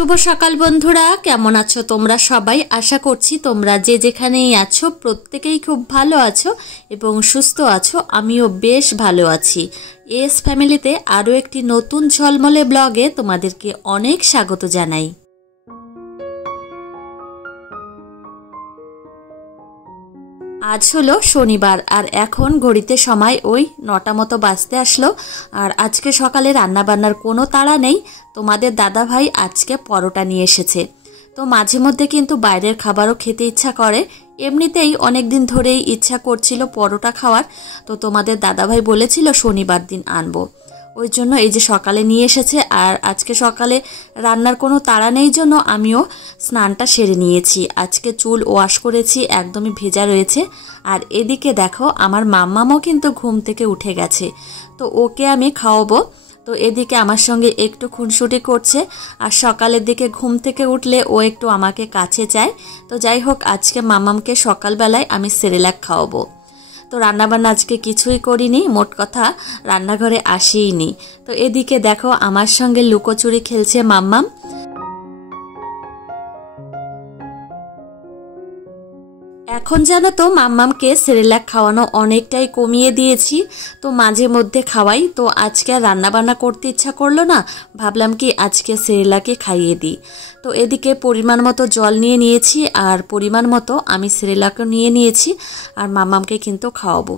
শুভ সকাল বন্ধুরা, কেমন আছো তোমরা সবাই? আশা করছি তোমরা যে যেখানেই আছো প্রত্যেকেই খুব ভালো আছো এবং সুস্থ আছো। আমিও বেশ ভালো আছি। এস ফ্যামিলিতে আরও একটি নতুন ঝলমলে ব্লগে তোমাদেরকে অনেক স্বাগত জানাই। আজ হলো শনিবার আর এখন ঘড়িতে সময় ওই 9টা মতো বাজতে আসলো। আর আজকে সকালে রান্নাবান্নার কোনো তাড়া নেই। তোমাদের দাদা ভাই আজকে পরোটা নিয়ে এসেছে। তো মাঝে মধ্যে কিন্তু বাইরের খাবারও খেতে ইচ্ছা করে। এমনিতেই অনেক দিন ধরেই ইচ্ছা করছিল পরোটা খাওয়ার। তো তোমাদের দাদা ভাই বলেছিল শনিবার দিন আনবো, ওই জন্য এই যে সকালে নিয়ে এসেছে। আর আজকে সকালে রান্নার কোনো তাড়া নেই জন্য আমিও স্নানটা সেরে নিয়েছি। আজকে চুল ওয়াশ করেছি, একদমই ভেজা রয়েছে। আর এদিকে দেখো আমার মাম্মামও কিন্তু ঘুম থেকে উঠে গেছে, তো ওকে আমি খাওয়াবো। তো এদিকে আমার সঙ্গে একটু খুনসুটি করছে। আর সকালের দিকে ঘুম থেকে উঠলে ও একটু আমাকে কাছে চায়। তো যাই হোক, আজকে মাম্মামকে সকালবেলায় আমি সেরেলাক খাওয়াবো। তো রান্নাবান্না আজকে কিছুই করিনি, মোট কথা রান্নাঘরে আসিনি। তো এদিকে দেখো আমার সঙ্গে লুকোচুরি খেলছে মাম্মাম। এখন জানো তো মাম্মামকে সেরেলাক খাওয়ানো অনেকটাই কমিয়ে দিয়েছি। তো মাঝে মধ্যে খাওয়াই। তো আজকে আর রান্নাবান্না করতে ইচ্ছা করলো না, ভাবলাম কি আজকে সেরেলাকে খাইয়ে দিই। তো এদিকে পরিমাণ মতো জল নিয়ে নিয়েছি আর পরিমাণ মতো আমি সেরেলাকও নিয়ে নিয়েছি। আর মাম্মামকে কিন্তু খাওয়াবো।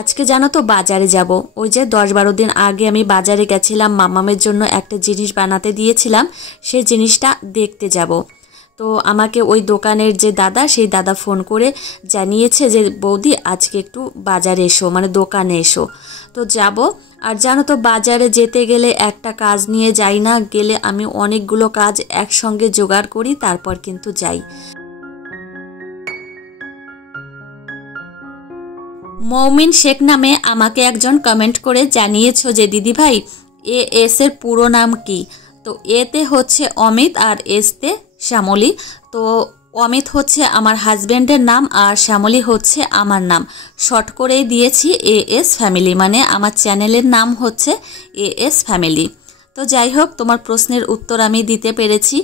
আজকে জানো তো বাজারে যাব। ওই যে 10-12 দিন আগে আমি বাজারে গেছিলাম, মাম্মামের জন্য একটা জিনিস বানাতে দিয়েছিলাম, সেই জিনিসটা দেখতে যাব। তো আমাকে ওই দোকানের যে দাদা, সেই দাদা ফোন করে জানিয়েছে যে বৌদি আজকে একটু বাজারে এসো, মানে দোকানে এসো। তো যাব। আর জানো তো বাজারে যেতে গেলে একটা কাজ নিয়ে যাই না, গেলে আমি অনেকগুলো কাজ একসঙ্গে জোগাড় করি, তারপর কিন্তু যাই। মৌমিন শেখ নামে আমাকে একজন কমেন্ট করে জানিয়েছো যে দিদি ভাই এস এর পুরো নাম কি? তো এতে হচ্ছে অমিত আর এসতে শ্যামলী। তো অমিত হচ্ছে আমার হাজব্যান্ডের নাম আর শ্যামলী হচ্ছে আমার নাম। শর্ট করেই দিয়েছি এস ফ্যামিলি, মানে আমার চ্যানেলের নাম হচ্ছে এস ফ্যামিলি। তো যাই হোক, তোমার প্রশ্নের উত্তর আমি দিতে পেরেছি।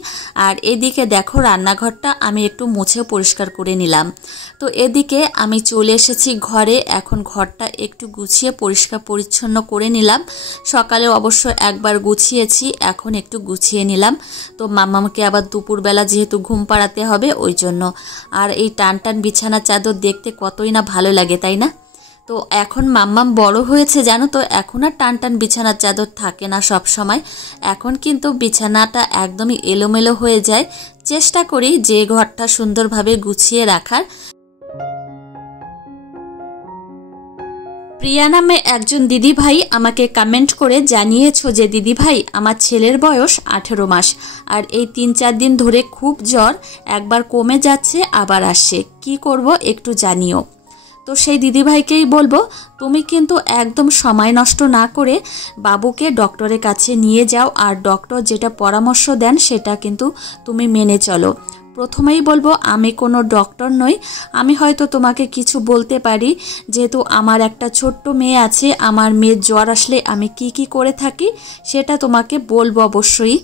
আর এদিকে দেখো রান্নাঘরটা আমি একটু মুছেও পরিষ্কার করে নিলাম। তো এদিকে আমি চলে এসেছি ঘরে। এখন ঘরটা একটু গুছিয়ে পরিষ্কার পরিচ্ছন্ন করে নিলাম। সকালে অবশ্য একবার গুছিয়েছি, এখন একটু গুছিয়ে নিলাম। তো মাম্মামকে আবার দুপুরবেলা যেহেতু ঘুম পাড়াতে হবে ওই জন্য। আর এই টান টান বিছানা চাদর দেখতে কতই না ভালো লাগে, তাই না? তো এখন মাম্মাম বড় হয়েছে জানো তো, এখন আর টান টান বিছানার চাদর থাকে না সব সময়। এখন কিন্তু বিছানাটা একদমই এলোমেলো হয়ে যায়। চেষ্টা করি যে ঘরটা সুন্দরভাবে গুছিয়ে রাখার। প্রিয়া নামে একজন দিদি ভাই আমাকে কমেন্ট করে জানিয়েছো যে দিদি ভাই আমার ছেলের বয়স 18 মাস আর এই 3-4 দিন ধরে খুব জ্বর, একবার কমে যাচ্ছে আবার আসছে, কি করব একটু জানিও। তো সেই দিদিভাইকেই বলবো তুমি কিন্তু একদম সময় নষ্ট না করে বাবুকে ডক্টরের কাছে নিয়ে যাও। আর ডক্টর যেটা পরামর্শ দেন সেটা কিন্তু তুমি মেনে চলো। প্রথমেই বলবো আমি কোনো ডক্টর নই, আমি হয়তো তোমাকে কিছু বলতে পারি, যেহেতু আমার একটা ছোট্ট মেয়ে আছে। আমার মেয়ের জ্বর আসলে আমি কি করে থাকি সেটা তোমাকে বলবো অবশ্যই।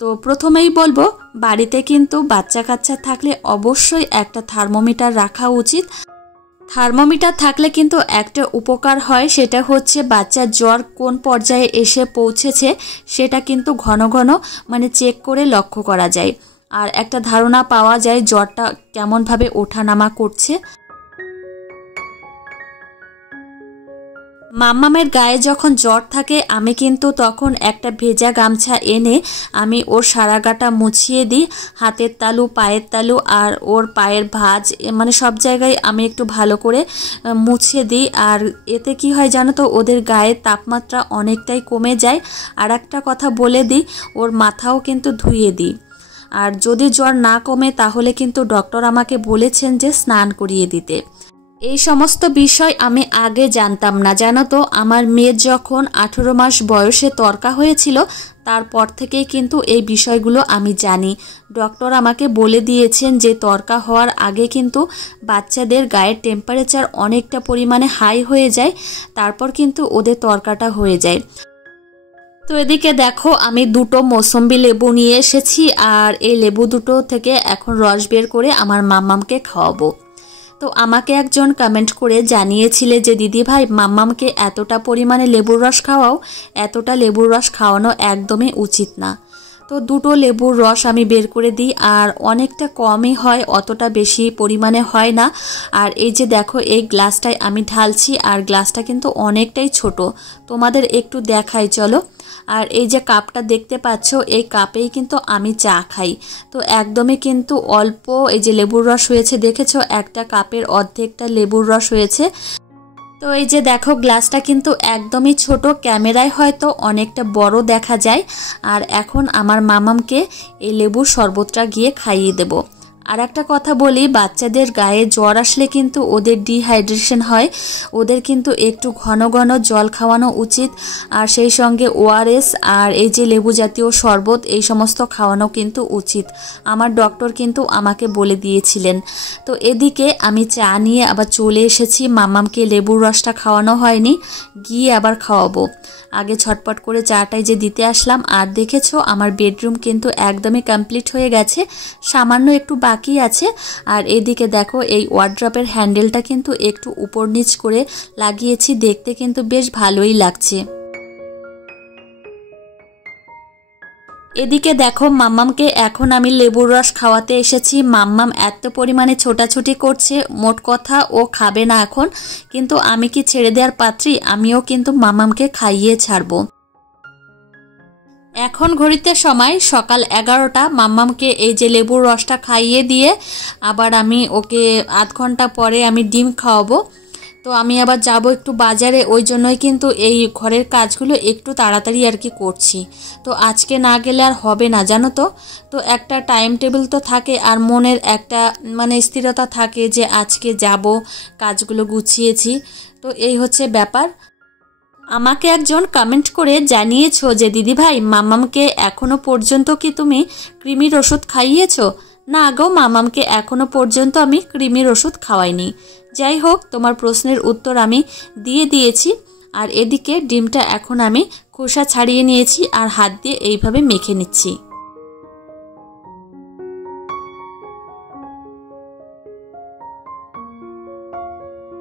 তো প্রথমেই বলবো বাড়িতে কিন্তু বাচ্চা কাচ্চা থাকলে অবশ্যই একটা থার্মোমিটার রাখা উচিত। থার্মোমিটার থাকলে কিন্তু একটা উপকার হয়, সেটা হচ্ছে বাচ্চার জ্বর কোন পর্যায়ে এসে পৌঁছেছে সেটা কিন্তু ঘন ঘন মানে চেক করে লক্ষ্য করা যায়। আর একটা ধারণা পাওয়া যায় জ্বরটা কেমনভাবে ওঠানামা করছে। মাম্মামের গায়ে যখন জ্বর থাকে আমি কিন্তু তখন একটা ভেজা গামছা এনে আমি ওর সারা গাটা মুছিয়ে দিই, হাতের তালু, পায়ের তালু আর ওর পায়ের ভাঁজ, মানে সব জায়গায় আমি একটু ভালো করে মুছিয়ে দিই। আর এতে কি হয় জানো তো, ওদের গায়ের তাপমাত্রা অনেকটাই কমে যায়। আর একটা কথা বলে দিই, ওর মাথাও কিন্তু ধুয়ে দিই। আর যদি জ্বর না কমে তাহলে কিন্তু ডক্টর আমাকে বলেছেন যে স্নান করিয়ে দিতে। এই সমস্ত বিষয় আমি আগে জানতাম না জানো তো। আমার মেয়ের যখন 18 মাস বয়সে তরকা হয়েছিল তারপর থেকেই কিন্তু এই বিষয়গুলো আমি জানি। ডক্টর আমাকে বলে দিয়েছেন যে তরকা হওয়ার আগে কিন্তু বাচ্চাদের গায়ের টেম্পারেচার অনেকটা পরিমাণে হাই হয়ে যায়, তারপর কিন্তু ওদের তরকাটা হয়ে যায়। তো এদিকে দেখো আমি দুটো মৌসুম্বি লেবু নিয়ে এসেছি, আর এই লেবু দুটো থেকে এখন রস বের করে আমার মাম্মামকে খাওয়াবো। তো আমাকে একজন কমেন্ট করে জানিয়েছিলে যে দিদি ভাই মাম্মামকে এতটা পরিমাণে লেবুর রস খাওয়াও, এতটা লেবুর রস খাওয়ানো একদমই উচিত না। তো দুটো লেবুর রস আমি বের করে দিই, আর অনেকটা কমই হয়, অতটা বেশি পরিমাণে হয় না। আর এই যে দেখো এই গ্লাসটায় আমি ঢালছি, আর গ্লাসটা কিন্তু অনেকটাই ছোট, তোমাদের একটু দেখাই চলো। আর এই যে কাপটা দেখতে পাচ্ছ, এই কাপেই কিন্তু আমি চা খাই। তো একদমই কিন্তু অল্প এই যে লেবুর রস হয়েছে, দেখেছো একটা কাপের অর্ধেকটা লেবুর রস হয়েছে। তো এই যে দেখো গ্লাসটা কিন্তু একদমই ছোট, ক্যামেরায় হয়তো অনেকটা বড় দেখা যায়। আর এখন আমার মামামকে এই লেবুর শরবতটা গিয়ে খাইয়ে দেব। আর একটা কথা বলি, বাচ্চাদের গায়ে জ্বর আসলে কিন্তু ওদের ডিহাইড্রেশন হয়, ওদের কিন্তু একটু ঘন ঘন জল খাওয়ানো উচিত। আর সেই সঙ্গে ওআরএস আর এই যে লেবু জাতীয় শরবত এই সমস্ত খাওয়ানো কিন্তু উচিত, আমার ডক্টর কিন্তু আমাকে বলে দিয়েছিলেন। তো এদিকে আমি চা নিয়ে আবার চলে এসেছি, মাম্মামকে লেবুর রসটা খাওয়ানো হয়নি, গিয়ে আবার খাওয়াবো। আগে ছটপট করে চাটাই যে দিতে আসলাম। আর দেখেছো আমার বেডরুম কিন্তু একদমই কমপ্লিট হয়ে গেছে, সামান্য একটু বাকি আছে। আর এদিকে দেখো এই ওয়ার্ড্রপের হ্যান্ডেলটা কিন্তু একটু উপর নিচ করে লাগিয়েছি, দেখতে কিন্তু বেশ ভালোই লাগছে। এদিকে দেখো মাম্মামকে এখন আমি লেবুর রস খাওয়াতে এসেছি। মাম্মাম এত পরিমাণে ছোটাছুটি করছে, মোট কথা ও খাবে না এখন, কিন্তু আমি কি ছেড়ে দেওয়ার পাত্রী, আমিও কিন্তু মাম্মামকে খাইয়ে ছাড়বো। এখন ঘড়িতে সময় সকাল 11টা। মাম্মামকে এই যে লেবুর রসটা খাইয়ে দিয়ে আবার আমি ওকে আধ ঘন্টা পরে আমি ডিম খাওয়াবো। তো আমি আবার যাব একটু বাজারে, ওই জন্যই কিন্তু এই ঘরের কাজগুলো একটু তাড়াতাড়ি আর কি করছি। তো আজকে না গেলে আর হবে না জানো তো। তো একটা টাইম টেবিল তো থাকে, আর মনের একটা মানে স্থিরতা থাকে যে আজকে যাব, কাজগুলো গুছিয়েছি। তো এই হচ্ছে ব্যাপার। আমাকে একজন কমেন্ট করে জানিয়েছো যে দিদি ভাই মাম্মামকে এখনো পর্যন্ত কি তুমি কৃমির ওষুধ খাইয়েছো? না গো, মাম্মামকে এখনো পর্যন্ত আমি কৃমির ওষুধ খাওয়াইনি। যাই হোক, তোমার প্রশ্নের উত্তর আমি দিয়ে দিয়েছি। আর এদিকে ডিমটা এখন আমি খোসা ছাড়িয়ে নিয়েছি, আর হাত দিয়ে এইভাবে মেখে নিচ্ছি।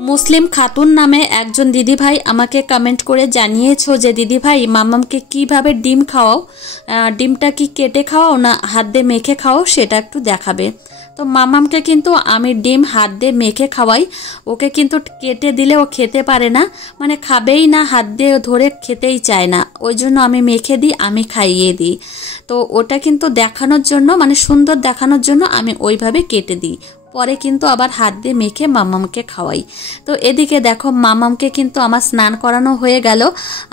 মুসলিম খাতুন নামে একজন দিদিভাই আমাকে কমেন্ট করে জানিয়েছো যে দিদিভাই মাম্মামকে কিভাবে ডিম খাওয়াও, ডিমটা কি কেটে খাওয়াও না হাত দিয়ে মেখে খাওয়াও, সেটা একটু দেখাবে। তো মাম্মামকে কিন্তু আমি ডিম হাত দিয়ে মেখে খাওয়াই, ওকে কিন্তু কেটে দিলে ও খেতে পারে না, মানে খাবেই না, হাত দিয়ে ধরে খেতেই চায় না, ওই জন্য আমি মেখে দিই, আমি খাইয়ে দিই। তো ওটা কিন্তু দেখানোর জন্য, মানে সুন্দর দেখানোর জন্য আমি ওইভাবে কেটে দিই, পরে কিন্তু আবার হাত দিয়ে মেখে মাম্মামকে খাওয়াই। তো এদিকে দেখো মাম্মামকে কিন্তু আমার স্নান করানো হয়ে গেল,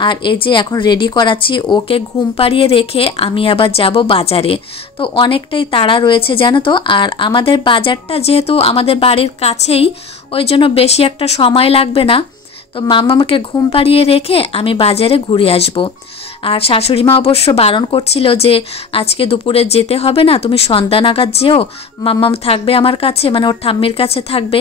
আর এই যে এখন রেডি করাচ্ছি, ওকে ঘুম পাড়িয়ে রেখে আমি আবার যাব বাজারে। তো অনেকটাই তাড়া রয়েছে জানো তো, আর আমাদের বাজারটা যেহেতু আমাদের বাড়ির কাছেই, ওই জন্য বেশি একটা সময় লাগবে না। তো মাম্মামকে ঘুম পাড়িয়ে রেখে আমি বাজারে ঘুরে আসব। আর শাশুড়িমা অবশ্য বারণ করছিল যে আজকে দুপুরে যেতে হবে না, তুমি সন্ধ্যা নাগাদ যেও, মাম্মাম থাকবে আমার কাছে, মানে ওর ঠাম্মির কাছে থাকবে।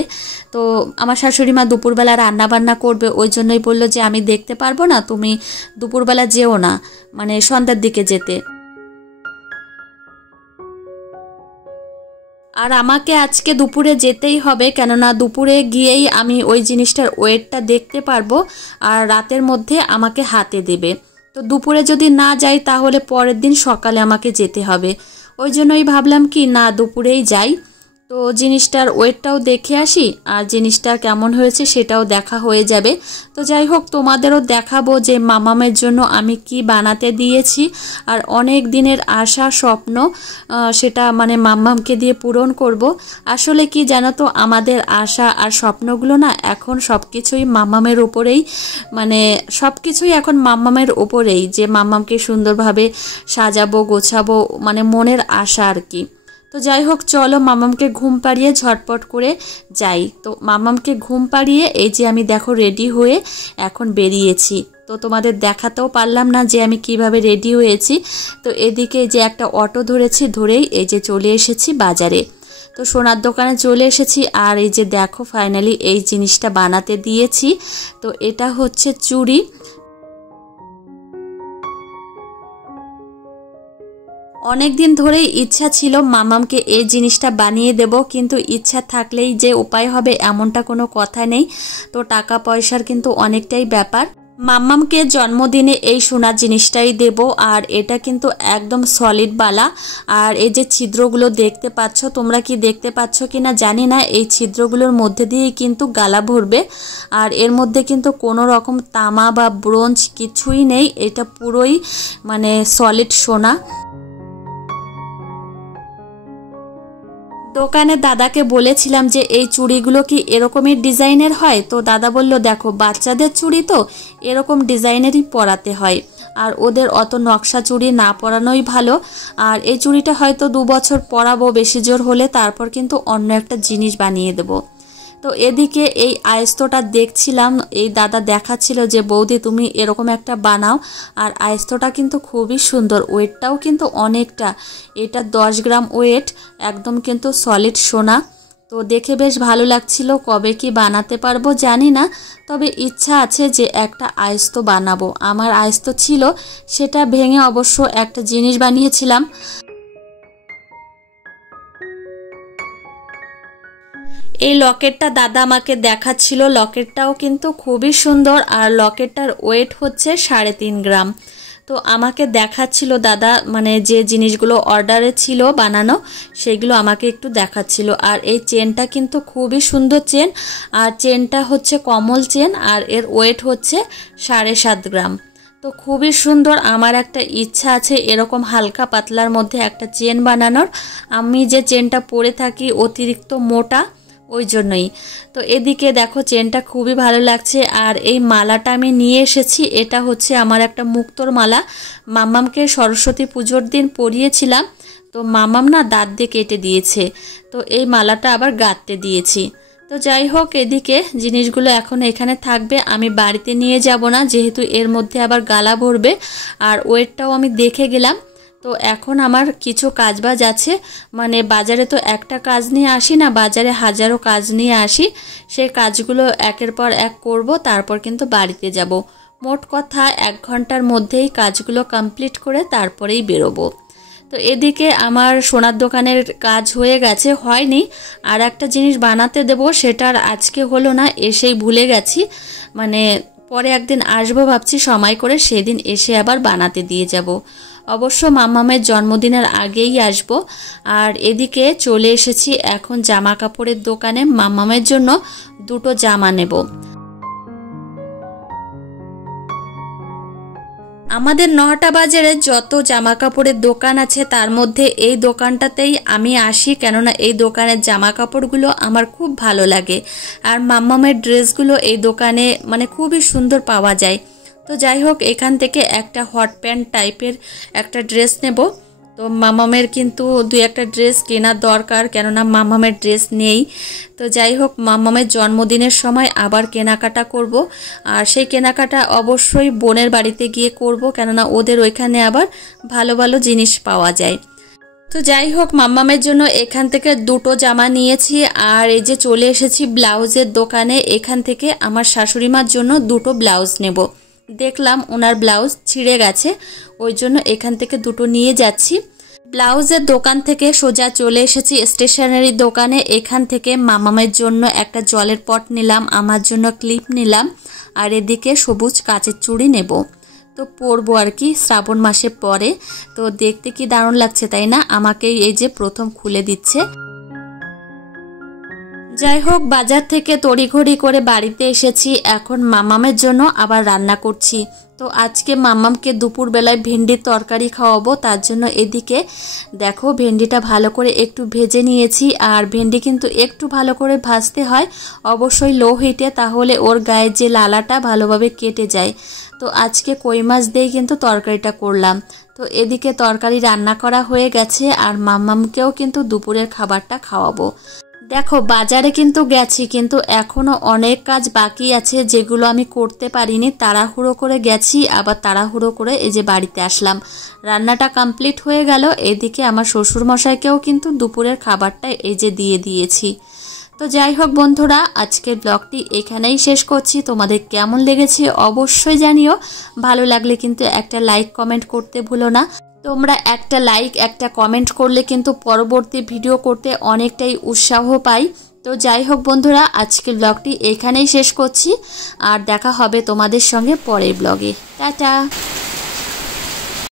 তো আমার শাশুড়িমা দুপুরবেলা রান্না বান্না করবে, ওই জন্যই বললো যে আমি দেখতে পারবো না, তুমি দুপুরবেলা যেও না, মানে সন্ধ্যার দিকে যেতে। আর আমাকে আজকে দুপুরে যেতেই হবে, কেননা দুপুরে গিয়েই আমি ওই জিনিসটার ওয়েটটা দেখতে পারবো, আর রাতের মধ্যে আমাকে হাতে দেবে। তো দুপুরে যদি না যাই তাহলে পরের দিন সকালে আমাকে যেতে হবে, ওই জন্যই ভাবলাম কি না দুপুরেই যাই। তো জিনিসটার ওয়েটটাও দেখে আসি, আর জিনিসটা কেমন হয়েছে সেটাও দেখা হয়ে যাবে। তো যাই হোক, তোমাদেরও দেখাবো যে মামামের জন্য আমি কি বানাতে দিয়েছি, আর অনেক দিনের আশা স্বপ্ন সেটা মানে মাম্মামকে দিয়ে পূরণ করব। আসলে কি জানো তো, আমাদের আশা আর স্বপ্নগুলো না এখন সব কিছুই মাম্মামের উপরেই, মানে সব কিছুই এখন মাম্মামের উপরেই, যে মাম্মামকে সুন্দরভাবে সাজাবো গোছাবো, মানে মনের আশা আর কি। তো যাই হোক, চলো মাম্মামকে ঘুম পাড়িয়ে ঝটপট করে যাই। তো মাম্মামকে ঘুম পাড়িয়ে এই যে আমি দেখো রেডি হয়ে এখন বেরিয়েছি। তো তোমাদের দেখাতেও পারলাম না যে আমি কিভাবে রেডি হয়েছি। তো এদিকে যে একটা অটো ধরেছি, ধরেই এই যে চলে এসেছি বাজারে। তো সোনার দোকানে চলে এসেছি, আর এই যে দেখো ফাইনালি এই জিনিসটা বানাতে দিয়েছি। তো এটা হচ্ছে চুড়ি। অনেক দিন ধরেই ইচ্ছা ছিল মামামকে এই জিনিসটা বানিয়ে দেব, কিন্তু ইচ্ছা থাকলেই যে উপায় হবে এমনটা কোনো কথা নেই। তো টাকা পয়সার কিন্তু অনেকটাই ব্যাপার। মাম্মামকে জন্মদিনে এই সোনার জিনিসটাই দেব। আর এটা কিন্তু একদম সলিড বালা। আর এই যে ছিদ্রগুলো দেখতে পাচ্ছ, তোমরা কি দেখতে পাচ্ছ কিনা জানি না, এই ছিদ্রগুলোর মধ্যে দিয়েই কিন্তু গালা ভরবে। আর এর মধ্যে কিন্তু কোনো রকম তামা বা ব্রোঞ্জ কিছুই নেই, এটা পুরোই মানে সলিড সোনা। দোকানে দাদাকে বলেছিলাম যে এই চুড়িগুলো কি এরকমই ডিজাইনের হয়, তো দাদা বলল দেখো বাচ্চাদের চুড়ি তো এরকম ডিজাইনেরই পরাতে হয়, আর ওদের অত নকশা চুড়ি না পরানোই ভালো। আর এই চুড়িটা হয়তো 2 বছর পরাবো বেশি জোর হলে, তারপর কিন্তু অন্য একটা জিনিস বানিয়ে দেবো। তো এদিকে এই আয়স্তটা দেখছিলাম, এই দাদা দেখাচ্ছিল যে বৌদি তুমি এরকম একটা বানাও। আর আয়স্তটা কিন্তু খুবই সুন্দর, ওয়েটটাও কিন্তু অনেকটা, এটা 10 গ্রাম ওয়েট, একদম কিন্তু সলিড সোনা। তো দেখে বেশ ভালো লাগছিল। কবে কি বানাতে পারবো জানি না, তবে ইচ্ছা আছে যে একটা আয়স্ত বানাবো। আমার আয়স্ত ছিল, সেটা ভেঙে অবশ্য একটা জিনিস বানিয়েছিলাম। এই লকেটটা দাদা আমাকে দেখাচ্ছিল, লকেটটাও কিন্তু খুবই সুন্দর। আর লকেটটার ওয়েট হচ্ছে 3.5 গ্রাম। তো আমাকে দেখাচ্ছিল দাদা, মানে যে জিনিসগুলো অর্ডারে ছিল বানানো সেগুলো আমাকে একটু দেখাচ্ছিল। আর এই চেনটা কিন্তু খুবই সুন্দর চেন, আর চেনটা হচ্ছে কমল চেন, আর এর ওয়েট হচ্ছে 7.5 গ্রাম। তো খুবই সুন্দর। আমার একটা ইচ্ছা আছে এরকম হালকা পাতলার মধ্যে একটা চেন বানানোর। আমি যে চেনটা পরে থাকি অতিরিক্ত মোটা, ওই জন্যই। তো এদিকে দেখো চেনটা খুবই ভালো লাগছে। আর এই মালাটা আমি নিয়ে এসেছি, এটা হচ্ছে আমার একটা মুক্তোর মালা। মাম্মামকে সরস্বতী পুজোর দিন পরিয়েছিলাম, তো মাম্মাম না দাঁত দিয়ে কেটে দিয়েছে, তো এই মালাটা আবার গাঁথতে দিয়েছি। তো যাই হোক, এদিকে জিনিসগুলো এখন এখানে থাকবে, আমি বাড়িতে নিয়ে যাব না, যেহেতু এর মধ্যে আবার গালা ভরবে। আর ওয়েটটাও আমি দেখে গেলাম। তো এখন আমার কিছু কাজবাজ আছে, মানে বাজারে তো একটা কাজ নিয়ে আসি না, বাজারে হাজারো কাজ নিয়ে আসি। সেই কাজগুলো একের পর এক করব, তারপর কিন্তু বাড়িতে যাব। মোট কথা 1 ঘন্টার মধ্যেই কাজগুলো কমপ্লিট করে তারপরেই বেরোবো। তো এদিকে আমার সোনার দোকানের কাজ হয়ে গেছে, হয়নি আর একটা জিনিস বানাতে দেব, সেটার আজকে হলো না, এসেই ভুলে গেছি। মানে পরে একদিন আসবো ভাবছি সময় করে, সেদিন এসে আবার বানাতে দিয়ে যাব। অবশ্য মাম্মামের জন্মদিনের আগেই আসব। আর এদিকে চলে এসেছি এখন জামা কাপড়ের দোকানে, মাম্মামের জন্য 2টো জামা নেব। আমাদের নহাটা বাজারে যত জামা কাপড়ের দোকান আছে তার মধ্যে এই দোকানটাতেই আমি আসি, কেননা এই দোকানের জামা কাপড়গুলো আমার খুব ভালো লাগে। আর মাম্মামের ড্রেসগুলো এই দোকানে মানে খুবই সুন্দর পাওয়া যায়। তো যাই হোক, এখান থেকে একটা হট প্যান্ট টাইপের একটা ড্রেস নেব। তো মামামের কিন্তু 2-1টা ড্রেস কেনার দরকার, কেননা মামামের ড্রেস নেই। তো যাই হোক, মামামের জন্মদিনের সময় আবার কেনাকাটা করব। আর সেই কেনাকাটা অবশ্যই বোনের বাড়িতে গিয়ে করব, কেননা ওদের ওইখানে আবার ভালো ভালো জিনিস পাওয়া যায়। তো যাই হোক, মাম্মামের জন্য এখান থেকে 2টো জামা নিয়েছি। আর এই যে চলে এসেছি ব্লাউজের দোকানে, এখান থেকে আমার শাশুড়িমার জন্য 2টো ব্লাউজ নেব। দেখলাম ওনার ব্লাউজ ছিঁড়ে গেছে, ওই জন্য এখান থেকে 2টো নিয়ে যাচ্ছি। ব্লাউজের দোকান থেকে সোজা চলে এসেছি স্টেশনারি দোকানে। এখান থেকে মামামের জন্য একটা জলের পট নিলাম, আমার জন্য ক্লিপ নিলাম, আর এদিকে সবুজ কাচের চুড়ি নেব। তো পরবো আর কি শ্রাবণ মাসে পরে। তো দেখতে কি দারুণ লাগছে তাই না, আমাকেই এই যে প্রথম খুলে দিচ্ছে। যাই হোক, বাজার থেকে তড়িঘড়ি করে বাড়িতে এসেছি, এখন মামামের জন্য আবার রান্না করছি। তো আজকে মামামকে দুপুরবেলায় ভেন্ডির তরকারি খাওয়াবো, তার জন্য এদিকে দেখো ভেন্ডিটা ভালো করে একটু ভেজে নিয়েছি। আর ভেন্ডি কিন্তু একটু ভালো করে ভাজতে হয়, অবশ্যই লো হিটে, তাহলে ওর গায়ে যে লালাটা ভালোভাবে কেটে যায়। তো আজকে কই মাছ দিয়েই কিন্তু তরকারিটা করলাম। তো এদিকে তরকারি রান্না করা হয়ে গেছে, আর মামামকেও কিন্তু দুপুরের খাবারটা খাওয়াবো। দেখো বাজারে কিন্তু গেছি, কিন্তু এখনো অনেক কাজ বাকি আছে যেগুলো আমি করতে পারিনি। তাড়াহুড়ো করে গেছি, আবার তাড়াহুড়ো করে এই যে বাড়িতে আসলাম। রান্নাটা কমপ্লিট হয়ে গেল। এদিকে আমার শ্বশুর মশাইকেও কিন্তু দুপুরের খাবারটা এই যে দিয়ে দিয়েছি। তো যাই হোক বন্ধুরা, আজকের ব্লগটি এখানেই শেষ করছি। তোমাদের কেমন লেগেছে অবশ্যই জানিও, ভালো লাগলে কিন্তু একটা লাইক কমেন্ট করতে ভুলো না। তোমরা একটা লাইক একটা কমেন্ট করলে কিন্তু পরবর্তী ভিডিও করতে অনেকটাই উৎসাহ পাই। তো যাই হোক বন্ধুরা, আজকের ব্লগটি এখানেই শেষ করছি, আর দেখা হবে তোমাদের সঙ্গে পরের ব্লগে। টাটা।